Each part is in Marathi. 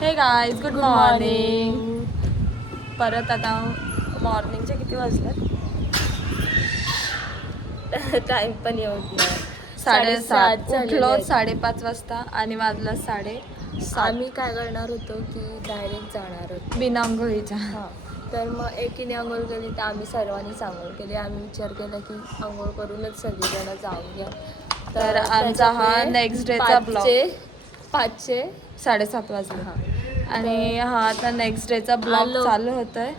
हे गाईज गुड मॉर्निंग. परत आता मॉर्निंगचे किती वाजले टाइम पण येऊन नाही. 7:30 उठलो 5:30 वाजता आणि वाजला 7:30. आम्ही काय करणार होतो की डायरेक्ट जाणार होतो बिना आंघोळीचा. हां, तर मग एकीने आंघोळ केली तर आम्ही सर्वांनीच आंघोळ केली. आम्ही विचार केला की आंघोळ करूनच सगळीजणं जाऊन घ्या. तर आमचा हा नेक्स्ट डेचा ब्लॉग. 5चे 7:30 वाजले. हां, आणि हा आता नेक्स्ट डेचा ब्लॉग आलो. चालू होतोय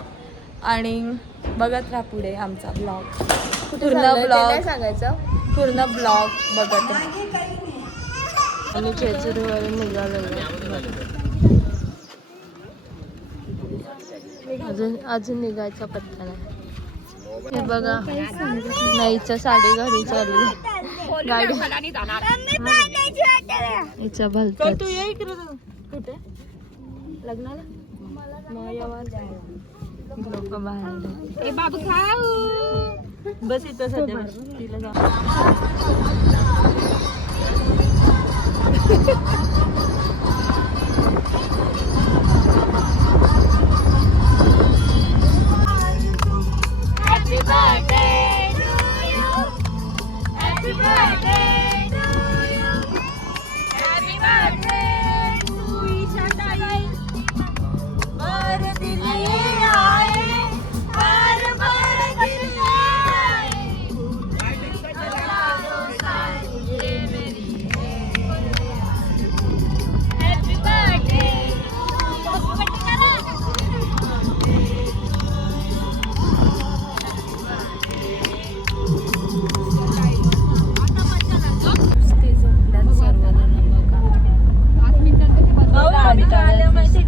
आणि बघत राहा पुढे आमचा ब्लॉग. कुठे पूर्ण चाललोय ते ब्लॉग नाही सांगायचं. पूर्ण ब्लॉग बघत राहा. आम्ही जेजुरीवरून निघालो. अजून निघायचा पत्ता नाही. हे बघा नाहीच्या साडी घरी चालली गाडी. हिचा भलता कुठे लग्नाला लोक बाहेर. बाबू खाऊ बस इथं सध्या तिला जा.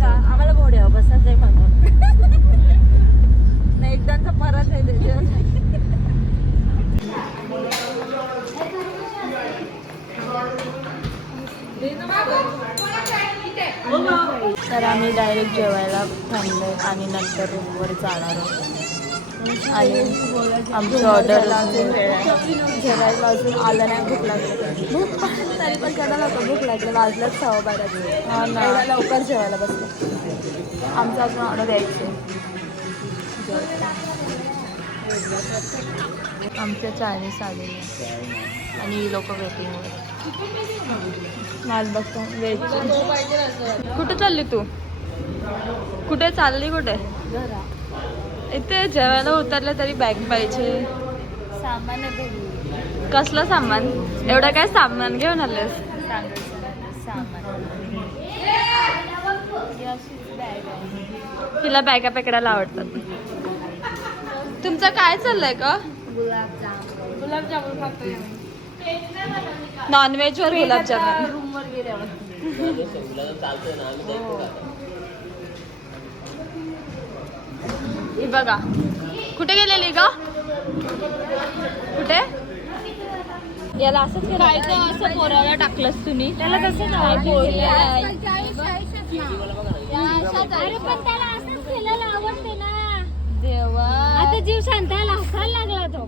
आम्हाला घोड्यावर बसत आहे म्हणून नाही एकदाचा परत आहे त्याच्यावर. तर आम्ही डायरेक्ट जेवायला थांबलो आणि नंतर रूमवर जाणार आहोत. आणि आमची ऑर्डर जेवायला अजून आलं नाही. भूक लागली भूक तरी पण केलं नव्हतं. भूक लागली वाजलंच 12:15. हा ना लवकर जेवायला बसलं. आमचं अजून ऑर्डर द्यायची. आमच्या चायनीज आलेले आणि ही लोक वेटिंगवर. माझ बघतो वेज. कुठे चालली तू? कुठे चालली? कुठे? घरा इथे जेवायला उतरलं तरी बॅग पाहिजे. सामान आहे. कसलं सामान? एवढं काय सामान घेऊन आलेस? सामान तिला बॅगा पकडायला आवडतात. तुमचं काय चाललंय का? गुलाबजामुन खातोय. नॉनव्हेज वर गुलाबजामुन. रूमवर गेल्यावर ही बघा कुठे गेलेली ग? कुठे? याला असंच काय असं पोराला टाकलंस तुम्ही? त्याला कसं देवा आता जीव शांताला हसायला लागला तो.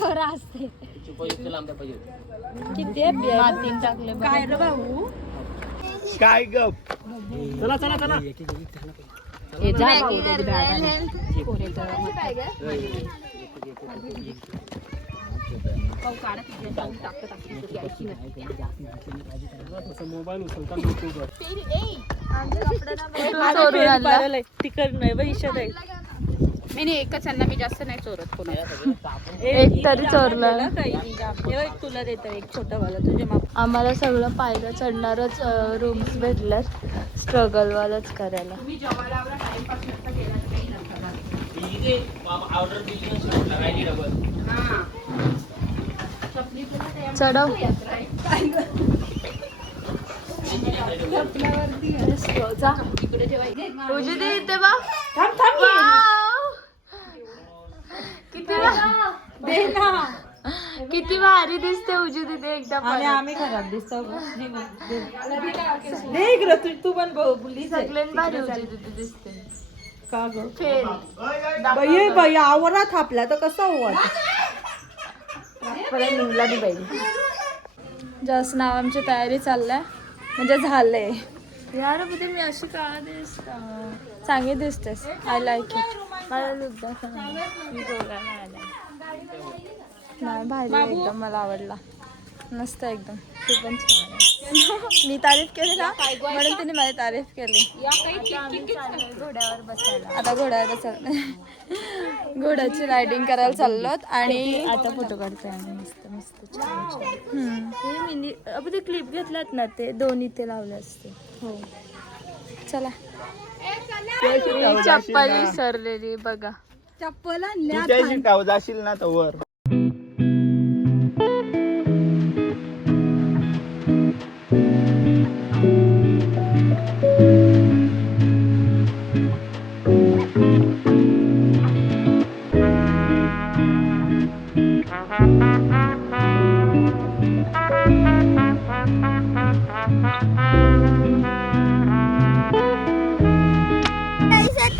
खरं असते किती मातीन टाकले काय रे भाऊ? काय गप चला चला चला मोबाईल तिकड नाही भविष्यात आहे. नाही एकच यांना मी जास्त नाही चोरत कोणाला. एक तरी चोरलं. तुला देत एक छोटा वाला तुझ्या माप. आम्हाला सगळं पायऱ्या चढणारच रूम्स भेटल्यात. स्ट्रगल वालच करायला. चढव तुझी दे इथे बा. किती भारी दिसते उजी तिथे एकदा. आणि आम्ही खराब दिसतो. तू पण बोलली सगळ्यात भारी उजी तिथे दिसते. का ग? फेल बाई आवरा थापला तर कसं होत? निघला नाही पाहिजे. जस्ट नाव आमची तयारी चालल्या म्हणजे झाले. यार बुद्धी मी अशी का दिसता चांगली दिसतेस. I like it. मला लुक मी गोव्याला आले. नाही भारी एकदम मला आवडला. मस्त एकदम. तू पण छान आहे. मी तारीफ केली ना म्हणून तिने माझी तारीफ केली. आता आम्ही चाललोय घोड्यावर बसायला. आता घोड्यावर बसायला घोड्याची रायडिंग करायला चाललोत आणि आता फोटो काढतोय आम्ही मस्त मस्त छान छान. हे मिनी आपण ते क्लिप घेतलात ना ते दोन्ही ते लावले असते. हो चला. चप्पल विसरलेली बघा. चप्पल तू जाशील ना तर वर.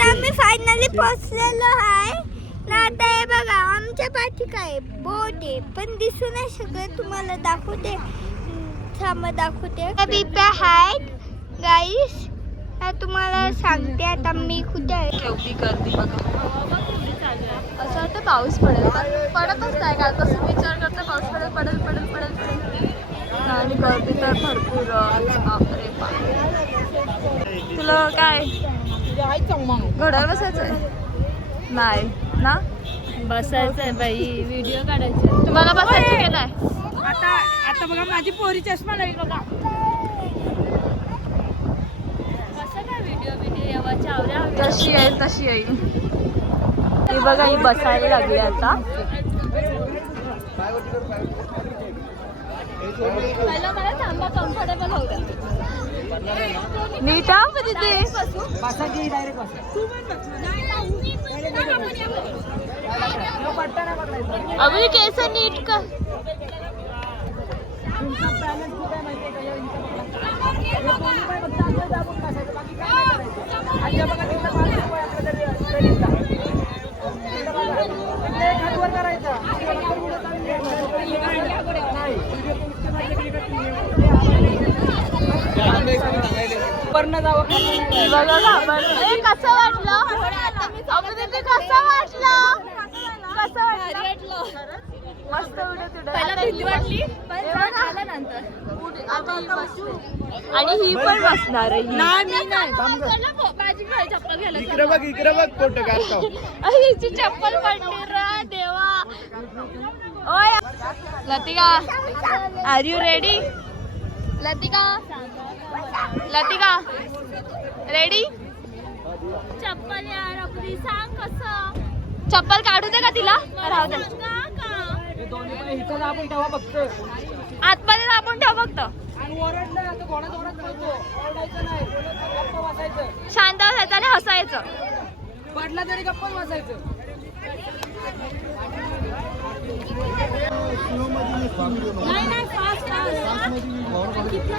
आम्ही फायनली पोहोचलेलो आहे ना. आता हे बघा आमच्या पाठी काय बोट आहे पण दिसू नाही शकत. तुम्हाला दाखवते दाखवते बिप्या आहेत गाईस. तुम्हाला सांगते आता मी कुठे आहे. केवढी गर्दी बघा. असं वाटतं पाऊस पडेल पण पडतच नाही. का तसं विचार करता पाऊस पडेल पडेल पडेल पडेल पडेल आणि गर्दी तर भरपूर. बापरे बाप. तुला काय घोड्यावर बसायचं आहे? नाही ना बसायचंय बाई. व्हिडिओ काढायचे. तुम्हाला बसायचं की नाही? आता बघा माझी पोरी चष्मा नाही बघा. कसं काय व्हिडिओ येवाच्या आवड्या. तशी येईल तशी येईल. ही बघा ही बसायला लागली आता. पहिला मला थांबा कम्फर्टेबल होऊ द्या. नीट तिथे अभी केस नीट का. बघा घाबर. कसं वाटलं अभिनेत्री? कसं वाटलं? कसं वाटलं? मस्त उडत उडत. पहिला भीती वाटली पण आता ही बसली. आणि ही पण बसणार आहे. चप्पल घ्यायला इकडे बघ फोटो काढतो. हिची चप्पल पडली रे देवा. ओय Latika are you ready? Latika ready? चप्पल यार आपली सांग कसं. चप्पल काढू दे का तिला? राहू दे. आतमध्ये आपण ठेव फक्त. शांत बसायचं आणि हसायचं. पडला तरी गप्पा वाजायचं.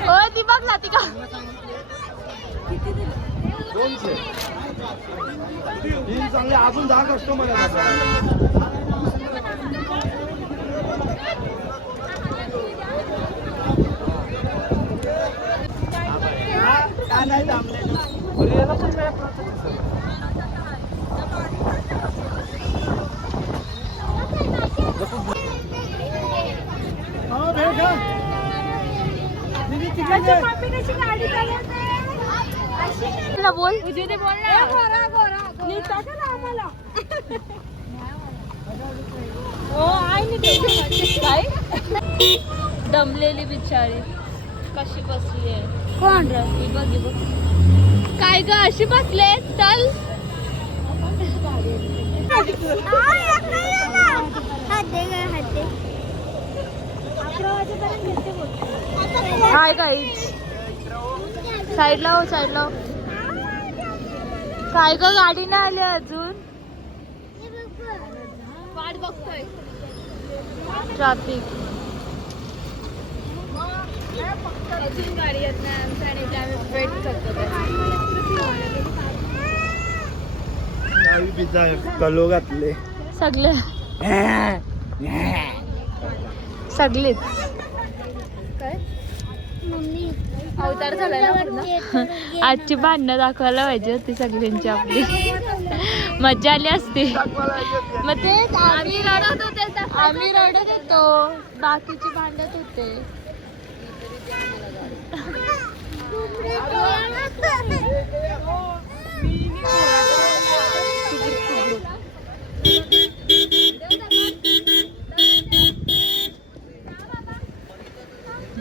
हो ती बघ लतिका. 200 तीन चांगले अजून जा कस्टमर बोल दमलेली बिचारी कशी बसली आहे. कोण ही बघ ही बघ. काय ग अशी बसले? चल हाय गाईज. साईडला हो साईडला हो. काय ग गाडी नाही आली अजून. वाट बघतोय. ट्रॅफिक. अजून गाडी येत नाही आमच्या आणि आम्ही वेट करतो. कलो घातले सगळे सगळेच. काय अवतार झालाय ना पूर्ण. आजची भांडणं दाखवायला पाहिजे होती सगळ्यांची आपली. मजा आली असती. मग ते आम्ही रडत होतो, बाकीचे भांडत होते.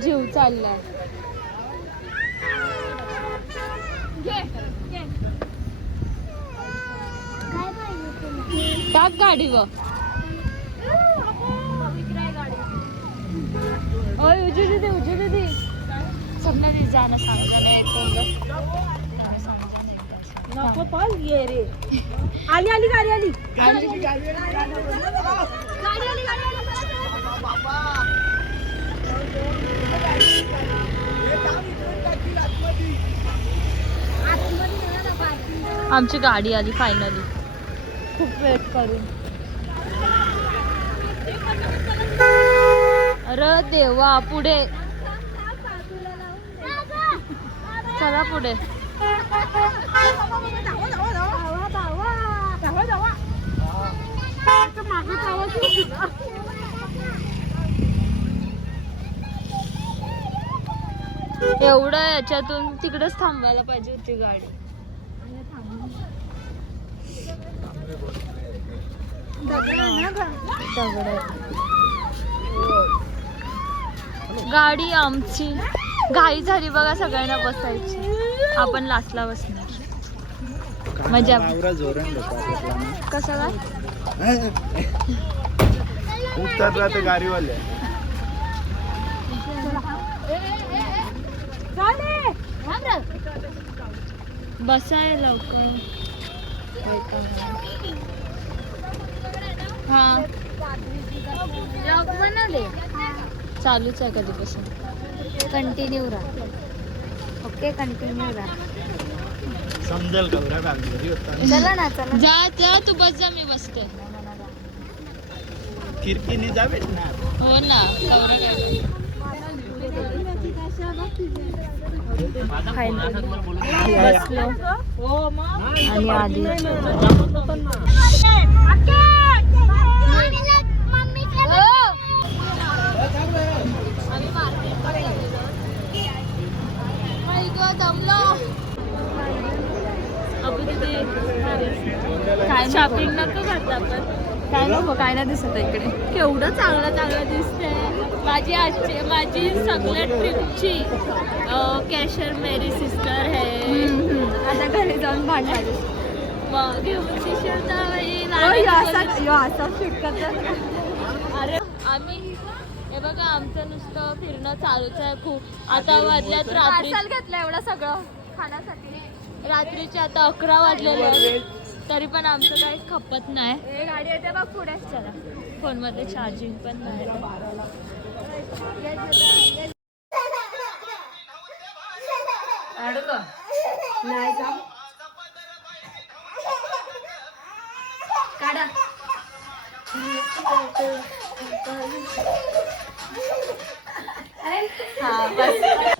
जीव चाललाय. टाक गाडी व उजू दे समजा ते जाणं सांगा नाही नको पण ये रे. आली गाडी आली. आमची गाडी आली फायनली, खूप वेट करून. अरे देवा, पुढे चला पुढे. एवढं याच्यातून तिकडेच थांबवायला पाहिजे होती गाडी. गाडी आमची घाई झाली बघा, सगळ्यांना बसायची, आपण लास्टला बसणार. मजा कसं काय उतरला तर गाडीवाले बसाय लवकर. हा चालूच आहे कधीपासून. कंटिन्यू राहा. ओके, कंटिन्यू राहा. समजेल का? चला ना, चला. जा तू बस जा, मी बसते. खिडकीने जावे ना. हो ना, कवरा काय बसलो आणि आधी काय शॉपिंग नको घातलं आपण. काय नको, काय नाही दिसत इकडे. केवढं चांगलं दिसतंय. माझी सगळ्या ट्रिपची कॅशर मेरी सिस्टर है. आता घरी जाऊन भांडणार मग घेऊन शिशर अरे आम्ही हे बघा, आमचं नुसतं फिरणं चालूच आहे खूप. आता वाजल्यात रात्री घेतलं एवढं सगळं खाण्यासाठी. रात्रीचे आता 11 वाजलेले, तरी पण आमचं काही खपत नाही. गाडी येते बघ पुढे. चला, फोन मध्ये चार्जिंग पण नाही.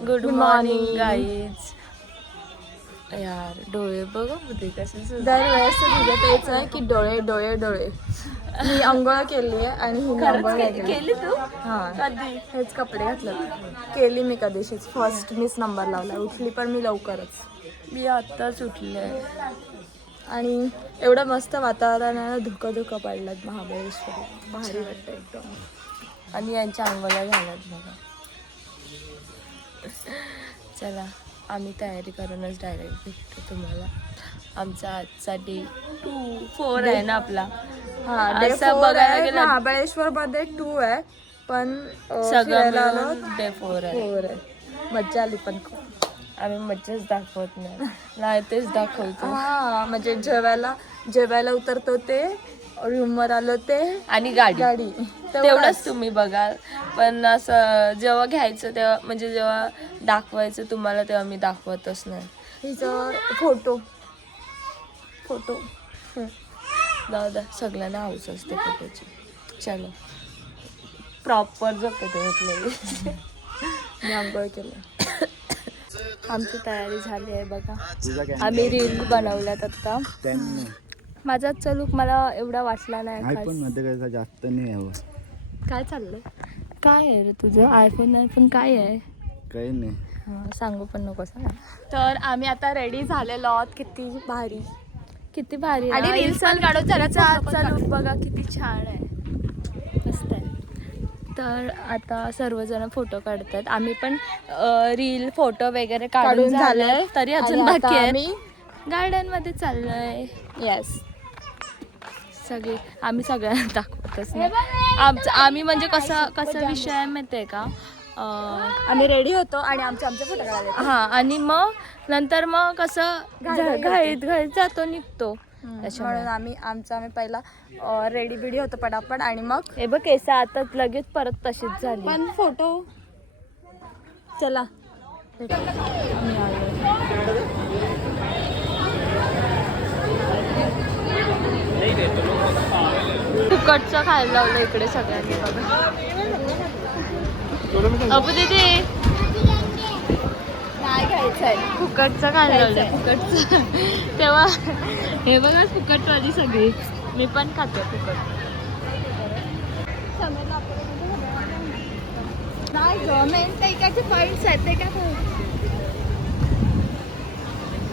Good morning guys. यार डोळे बघ बुद्धी कसे. दरवेळेस तुझं तेच आहे की डोळे डोळे डोळे. मी अंघोळ केली आहे आणि ही अंघोळ केली तू. हा, कधी हेच कपडे घातले केली मी कधीशीच. फर्स्ट मीच नंबर लावला. उठली पण मी लवकरच. मी आत्ताच उठले आणि एवढं मस्त वातावरण आहे ना. धुकं पडलं महाबळेश्वर. भारी वाटतं एकदम. आणि यांच्या अंघोळ्या झाल्यात बघा. चला, आम्ही तयारी करूनच डायरेक्ट भेटतो तुम्हाला. आमचा आजचा डे 4 आहे ना आपला. हा, असं बघायला गेलं महाबळेश्वर मध्ये 2 आहे, पण सगळं डे 4 आहे. मज्जा आली पण खूप. आम्ही मज्जाच दाखवत नाही तेच दाखवतो. हा, म्हणजे जेवायला उतरतो ते, रूमवर आलो ते, आणि गाडी तेवढंच तुम्ही बघाल. पण असं जेव्हा घ्यायचं तेव्हा, म्हणजे जेव्हा दाखवायचं तुम्हाला, तेव्हा मी दाखवतच नाही. हिचं फोटो जाऊ द्या, सगळ्यांना हाऊस असते फोटोची. चलो, प्रॉपर झोपते उठलेली. मी आंघोळ केलं. आमची तयारी झाली आहे बघा. तुझा काय आम्ही रील बनवल्यात आता. त्यांनी माझा आजचा लुक मला एवढा वाटला नाही नाही खास. पण मध्ये काय जास्त नाही हवं. काय चाललंय? काय आहे रे तुझं? आयफोन काय आहे? काही नाही. सांगू पण नको सांग. तर आम्ही आता रेडी झालेलो आहोत. किती भारी आणि रील्स पण काढू. त्याचा आजचा लुक बघा किती छान आहे, मस्त आहे. तर आता सर्वजण फोटो काढतात. आम्ही पण रील फोटो वगैरे काढून झाले, तरी अजून बाकी आहे. गार्डन मध्ये चाललोय. येस. आम्ही सगळ्यांना दाखवतच नाही. आम्ही म्हणजे कसं विषय आहे माहिती आहे का, आम्ही रेडी होतो आणि आमचे फोटो काढायला. हा, आणि मग नंतर मग कसं घाईत जातो निघतो. म्हणून आम्ही पहिला रेडी बिडी होतो पटापट आणि मग हे बघ केस आता लगेच परत तशीच झाली. पण फोटो चला आम्ही आलो. फुकटचं खायला लावलं इकडे सगळ्यांनी बघा. अबू दीदी नाही घ्यायचंय. फुकटचं खायला लावलं, फुकटचं. तेव्हा हे बघा फुकटवाली सगळी. मी पण खाते फुकट. नाही ग, मेन त्याचे पॉइंट्स आहेत ते काय.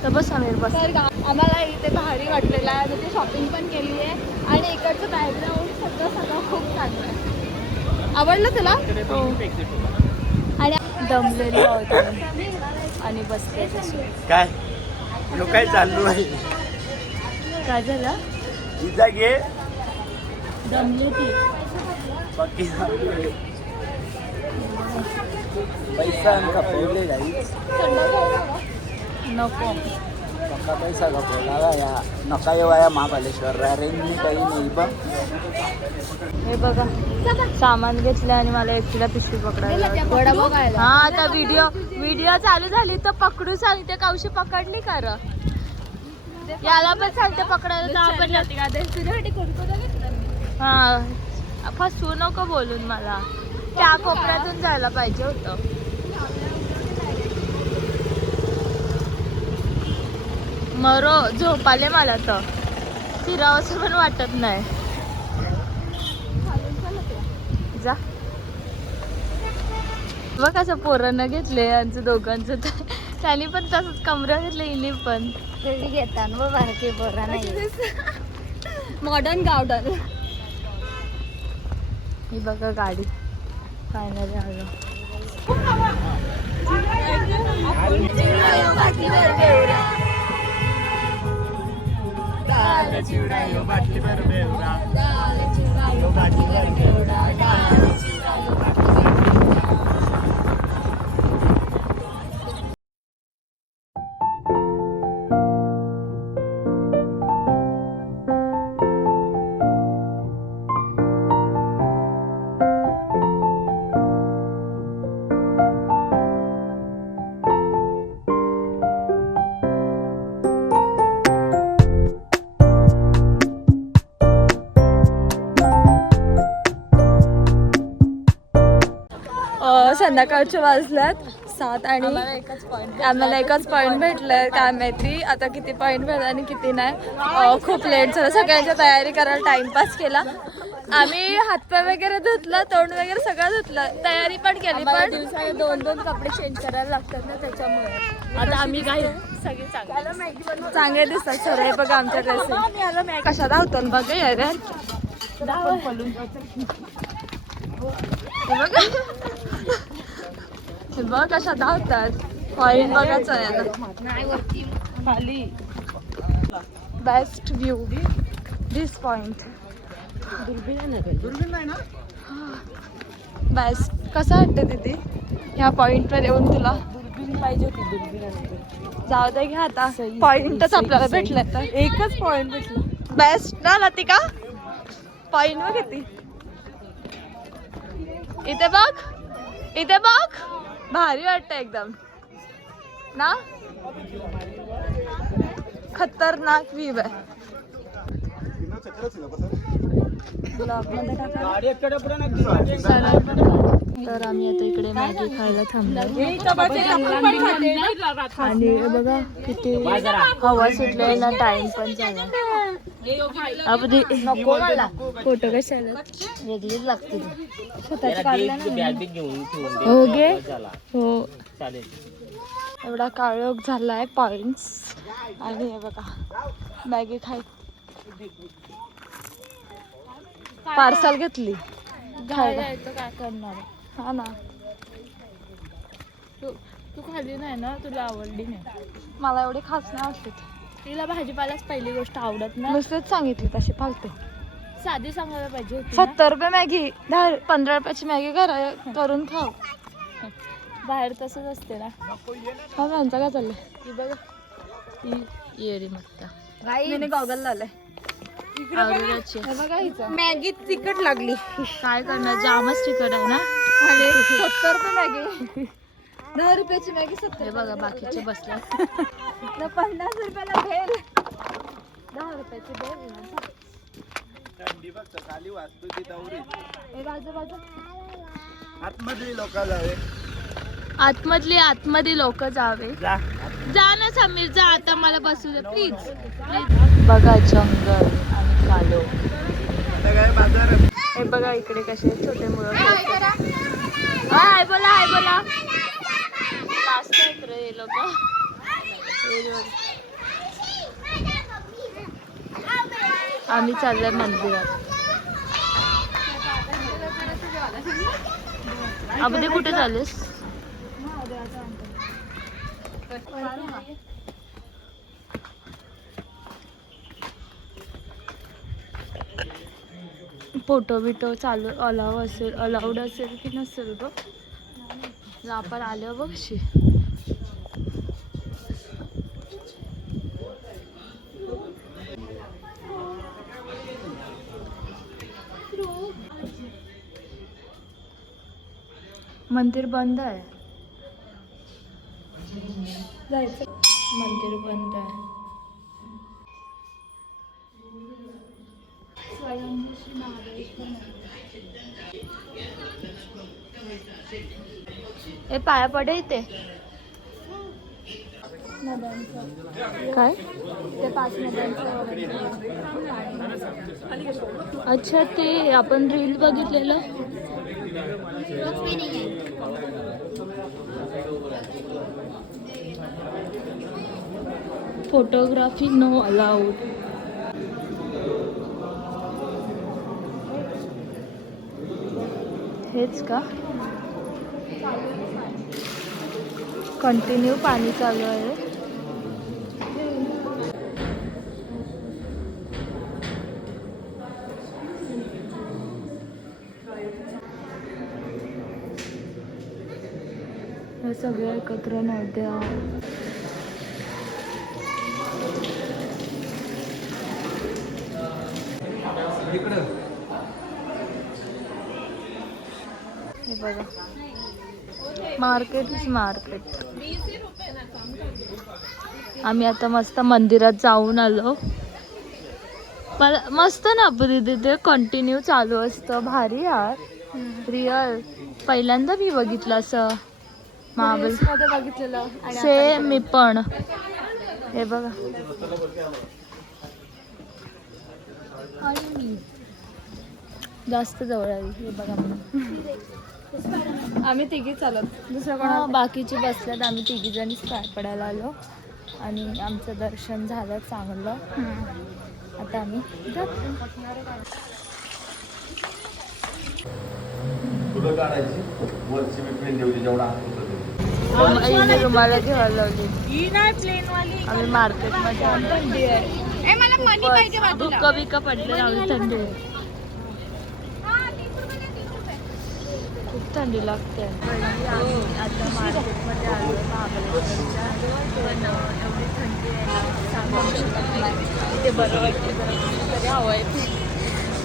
तर बस आम्ही बस. तर आम्हाला इथे भारी वाटलेलं आहे. म्हणजे शॉपिंग पण केली आहे आणि इकडचं बॅकग्राऊंड सगळं खूप चांगलं आहे. आवडलं तुला? आणि दमलेलो होतो आणि बसते. काय काय चालू आहे? काय झालं? तुझा घे दमली ती. बाकी पैसा खपवले जाईल. नको. पक्का पैसा खपवला या नका येवा या महाबळेश्वर रेंज काही नाही बघ. हे बघा सामान घेतलं आणि मला एकटीला पिशवी पकडायला. हा, आता व्हिडिओ चालू झाली तर पकडू सांगते. कावशी पकडली का र? याला पण सांगते पकडायला तर आपण. हा, फसवू नको बोलून मला. त्या कोपऱ्यातून जायला पाहिजे होतं. मरो झोप आले मला तर. फिरावंसं पण वाटत नाही. जा बघ असं पोरांना घेतले यांचं दोघांचं. त्यांनी पण तसंच कमरा घेतलं. इनी पण रेडी घेतात व बारके बरा नाही. Modern garden. ही बघा गाडी फायनली आलो. संध्याकाळचे वाजल्यात 7 आणि आम्हाला एकच पॉईंट भेटलं. काय माहिती आता किती पॉईंट भेटला आणि किती नाही. खूप लेट झालं. सगळ्यांच्या तयारी करायला टाइमपास केला. आम्ही हातपाय वगैरे धुतलं, तोंड वगैरे सगळं धुतलं, तयारी पण केली. पण दिवसाला 2-2 कपडे चेंज करायला लागतात ना, त्याच्यामुळे आता आम्ही काय सगळे चांगले दिसतात सर. हे बघा आमच्या ड्रेस कशा धावतात बघा यार. हे बघ कशा धावतात. पॉईंट बघायचं आहे आता खाली. बेस्ट व्ह्यू दिस पॉइंट. बेस्ट. कसं वाटतं दीदी ह्या पॉइंटवर येऊन तुला? पाहिजे होती दुर्बीण. जाऊ दे घ्या आता. पॉइंटच आपल्याला भेटलं तर एकच पॉइंट भेटला. बेस्ट ना लतिका? पॉइंट बघ किती. इथे बघ, इथे बघ. भारी वाटतं एकदम ना. खतरनाक व्ह्यू आहे. ब्लॉगमध्ये टाका. गाडी एककडे पुढे नक्की तर आम्ही आता इकडे मॅगी खायला थांबलो आणि हे बघा किती हवा सुटली ना, टाइम पण झाला. आपण नको मला फोटो कशाला वेगळीच लागते स्वतःच काढला ना. हो गे हो एवढा काळोख झालाय पॉइंट्स. आणि हे बघा मॅगी खाय पार्सल घेतली खायला. काय करणार हा ना. तू खाल्ली नाही ना, तुला आवडली नाही. मला एवढी खास नाही आवडत. तिला भाजीपालाच पहिली गोष्ट आवडत नाही. नुसतेच सांगितली तशी फालतू. साधी सांगायला पाहिजे होती. 70 रुपये मॅगी 15 रुपयाची मॅगी करून खाऊ. बाहेर तसंच असते ना. हा त्यांचं काय चाललंय बघा. येरी मत्ता मी गॉगल लावलंय. मॅगी तिखट लागली. काय करणार, जामच तिखट आहे ना. 70 रुपये मॅगी 10 रुपयाची मॅगी 70. हे बघा बाकीचे बसले 50 रुपयाला भेल 10 रुपयाची भेल. थंडी बघ खाली वाजतो ती दौरी. हे बाजू आतमधली लोक जावे. आतमध्ये लोक जावे. जा जा ना समीर जा, आता मला बसू दे प्लीज. बघा जंगल आणि कालो. काय बाजार. हे बघा इकडे कसे छोटे मुलं. हाय बोला हाय बोला. लास्ट आहेत रे हे लोक. आम्ही चाललोय मंदिरात. अबे कुठे चाललेस. फोटो बिटो चालू अलाउड असेल की नसेल ग. आपण आलो बघ कशी. मंदिर बंद आहे. मंदिर बंद आहे. हे पाया पडे इथे काय ते 5 नद्यांचं. अच्छा ते आपण रील बघितलेलं. Photography no allowed. हेच का कंटिन्यू पाणी चालू आहे. हे सगळे एकत्र नद्या. हे बघा मार्केट इज मार्केट. आम्ही आता मस्त मंदिरात जाऊन आलो. मला मस्त ना तिथे कंटिन्यू चालू असतं. भारी यार रिअल. पहिल्यांदा मी बघितलं असं महाबळेश्वर बघितलेलं. सेम मी पण. हे बघा जास्त जवळ आली. हे बघा आम्ही तिघी चालत दुसरं कोण बाकीचे बसल्यात. आम्ही तिघी जणीच पाय पडायला आलो आणि आमचं दर्शन झालं चांगलं. आता आम्ही रुमाला घ्यायला लावली. आम्ही मार्केटमध्ये धुक्का बिक्का पडले. थंडी खूप थंडी लागते. आता मार्केटमध्ये आलो महाबळेश्वरच्या. पण एवढी थंडी आहे ना सांगू शकत नाही. ते बरं वाटते तरी हवं आहे.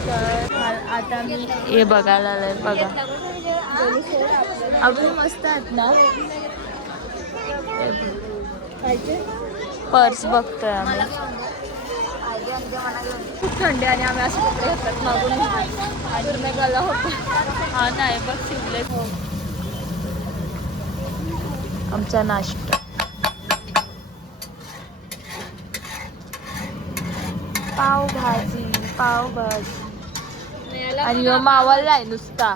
तर आता मी हे बघायला आलंय. बघा अगदी मस्त आहेत ना. पर्स बघतोय आम्ही. खूप थंडी आणि आम्ही असे कपडे घाततात मागून पूर्ण गला होता. हा नाही बघ शिवले. आमचा नाश्ता पावभाजी आणि ह्यो मावळलाय नुसता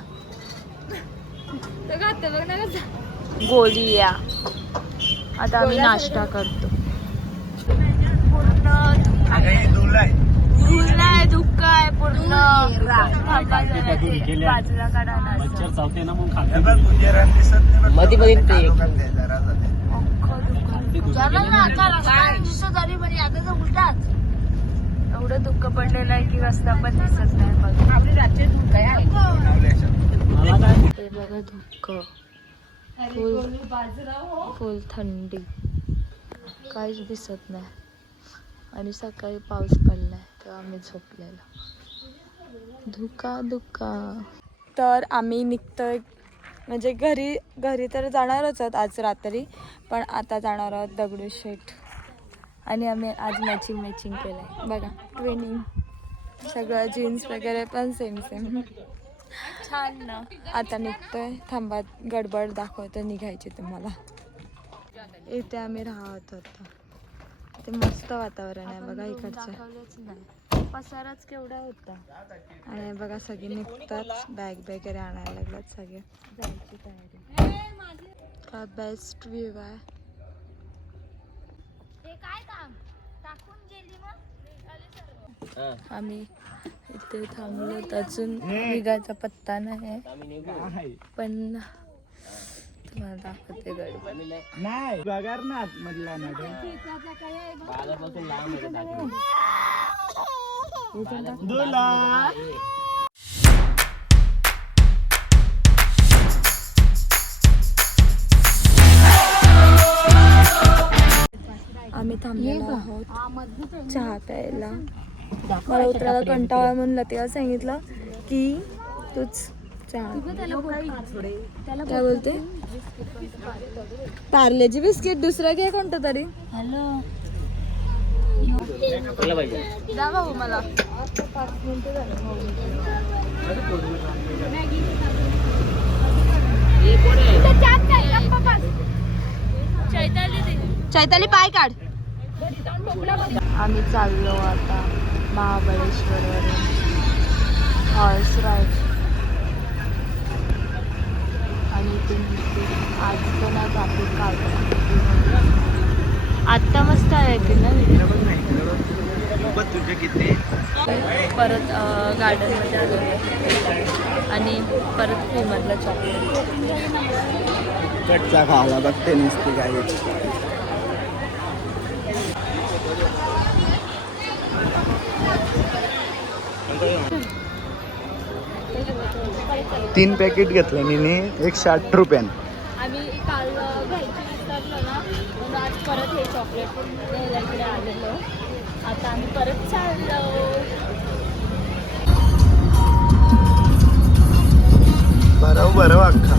तो घातलं बघ ना कसं. गोली या. आता आम्ही नाश्ता करतो. फुललाय धुक्का आहे पूर्ण. बाजूला काढा एवढं दुःख पडलेलं आहे की रस्ता पण दिसत नाही. हे बघा धुक्क, फुल थंडी, काहीच दिसत नाही. आणि सकाळी पाऊस पडलाय तेव्हा आम्ही झोपलेलो. धुका. तर आम्ही निघतोय म्हणजे घरी तर जाणारच आहोत आज रात्री, पण आता जाणार आहोत दगडूशेठ. आणि आम्ही आज मॅचिंग केलंय बघा. ट्विनिंग सगळं, जीन्स वगैरे पण सेम छान ना. आता निघतोय. थांबा गडबड दाखवतो निघायची तुम्हाला. इथे आम्ही राहत होतो. ते मस्त वातावरण आहे बघा इकडचं. पसाराच केवढा होता. आणि बघा सगळे निघतात, बॅग वगैरे आणायला लागतात सगळे. जायची तयारी. का बेस्ट व्ह्यू आहे. आम्ही इथे थांबलो, अजून निघायचा पत्ता नाही, पण तुम्हाला दाखवते गाडी. नाही बघारनाथ मधला आम्ही थांबलेलो आहोत चहा प्यायला. मला उतरायला कंटाळा म्हणून लतिका सांगितलं की तूच चहा. काय बोलते? पार्लेजी बिस्किट. दुसरं घे कोणतं तरी. हॅलो द्या भाऊ मला. चैताली पाय काढ. आम्ही चाललो आता महाबळेश्वरवरून हॉर्स राईड. आणि आज पण ट्रॅफिक काढतो. आत्ता मस्त आहे की ना. परत गार्डनमध्ये आलो आणि परत फ्रीमधलं चॉकलेट. कटचा खायला बघते नुसती काही. 3 पॅकेट घेतलं मी 160 रुपयानं. आम्ही काल घ्यायची विसरलो ना, म्हणून आज परत हे चॉकलेट घ्यायला इकडे आलेलो. आता आम्ही परत चाललो. बरं अख्खा.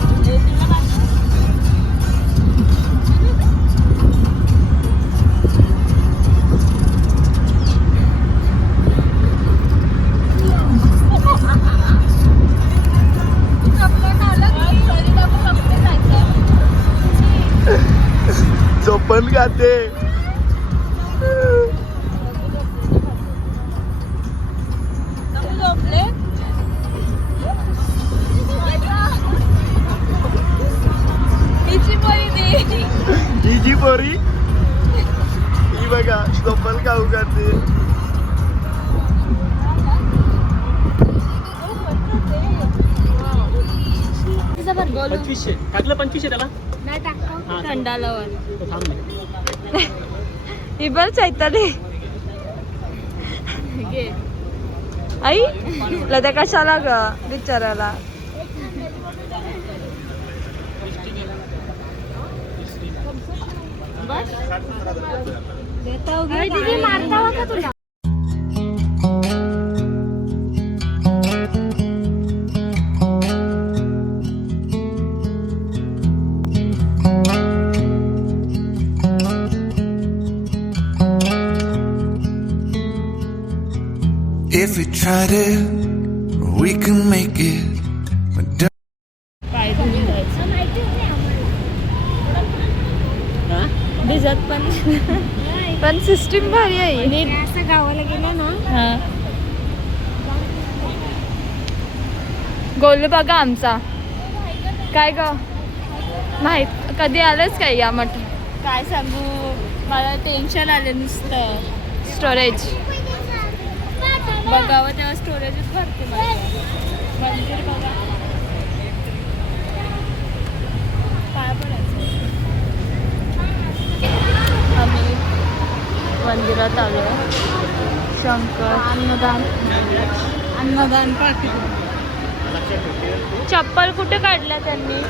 झोपण खाते. हिची पोरी ही बघा झोपण खाऊ खाते. टाकलं 2500 त्याला. थंडालावर ही बरं चैताली. आई लता कशाला ग विचारायला. मारता का तुला. If we tried it, we can make it. But don't पाय धुवून जायचं. भिजत पण सिस्टीम भारी आहे. असं गावाला गेलं ना हा गोल बघा आमचा काय ग माहित कधी आलंच काय या मठ काय सांगू मला टेन्शन आले नुसतं स्टोरेज बघावं तेव्हा स्टोरेजच भरते माझं मंदिर बघा काय पडायचं आम्ही मंदिरात आलो शंकर अन्नदान चप्पल कुठे काढल्या त्यांनी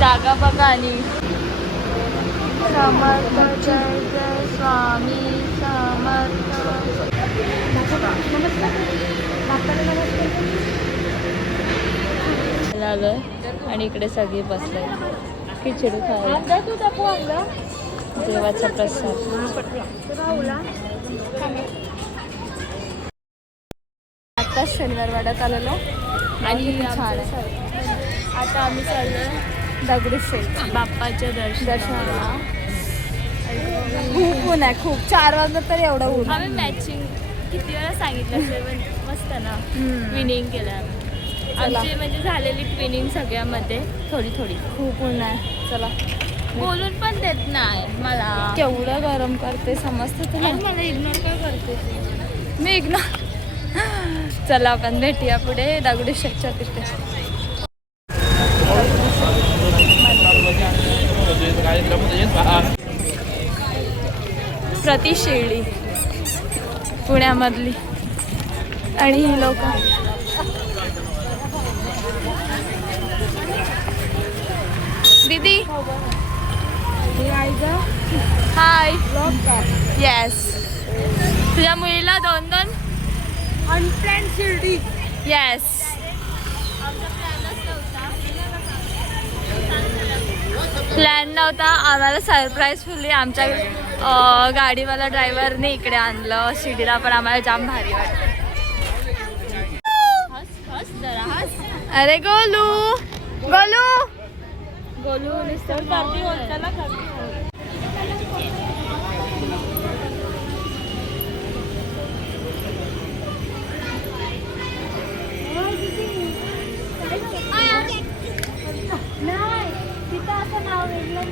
जागा बघा आणि समर्थ जय जय स्वामी समर्थ लागलं आणि इकडे सगळे बसले खिचडी खायला देवाचा प्रसाद आता शनिवार वाड्यात आलेलो आणि छान आहे आता आम्ही चाललो दगडूशेठ बाप्पाच्या दर्शनाला खूप ऊन आहे खूप 4 वाजता तर एवढं ऊन आम्ही मॅचिंग किती वेळा सांगितलं सेवन मस्त ना ट्विनिंग केलं आमची म्हणजे झालेली ट्विनिंग सगळ्यामध्ये थोडी थोडी खूप ऊन आहे चला बोलून पण देत नाही मला केवढं गरम करते समजतं तुला मला इग्नोर काय करते मी इग्नोर चला आपण भेटूया पुढे दगडूशेठच्या तिथे प्रति शिर्डी पुण्यामधली आणि ही लोक दीदी हाय येस तुझ्या मुलीला 2-2 अनप्लॅन शिर्डी येस प्लॅन नव्हता आम्हाला सरप्राईजफुली आमच्या गाडीवाला ड्रायव्हरने इकडे आणलं शिर्डीला पण आम्हाला जाम भारी वाटलं अरे गोलू गोलू गोलू नाही तिथं असं नाव वेगळं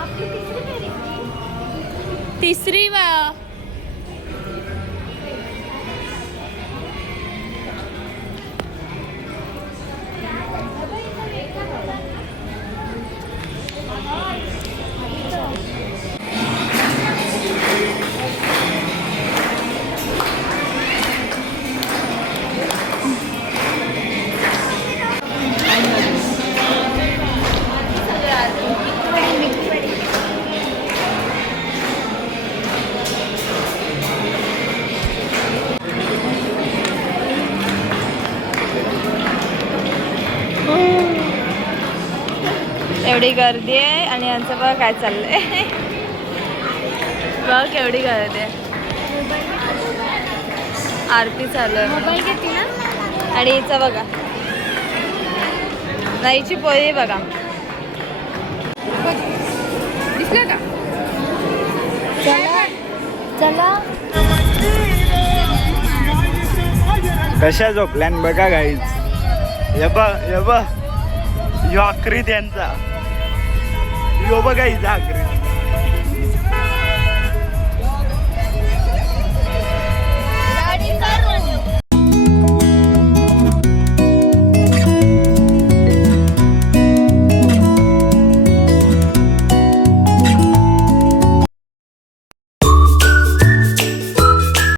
आपली तिसरी वेळा एवढी गर्दी आहे आणि यांचं बघा काय चाललंय बघ एवढी गर्दी आहे आरती चालू आहे मोबाईल घेते ना आणि हिचं बघा नाहीची पोळी बघा दिसलं का चला चला कशा झोपल्यान बघा गाईज ये बघ यो आकृती यांचा यो बघा हिचा आकृती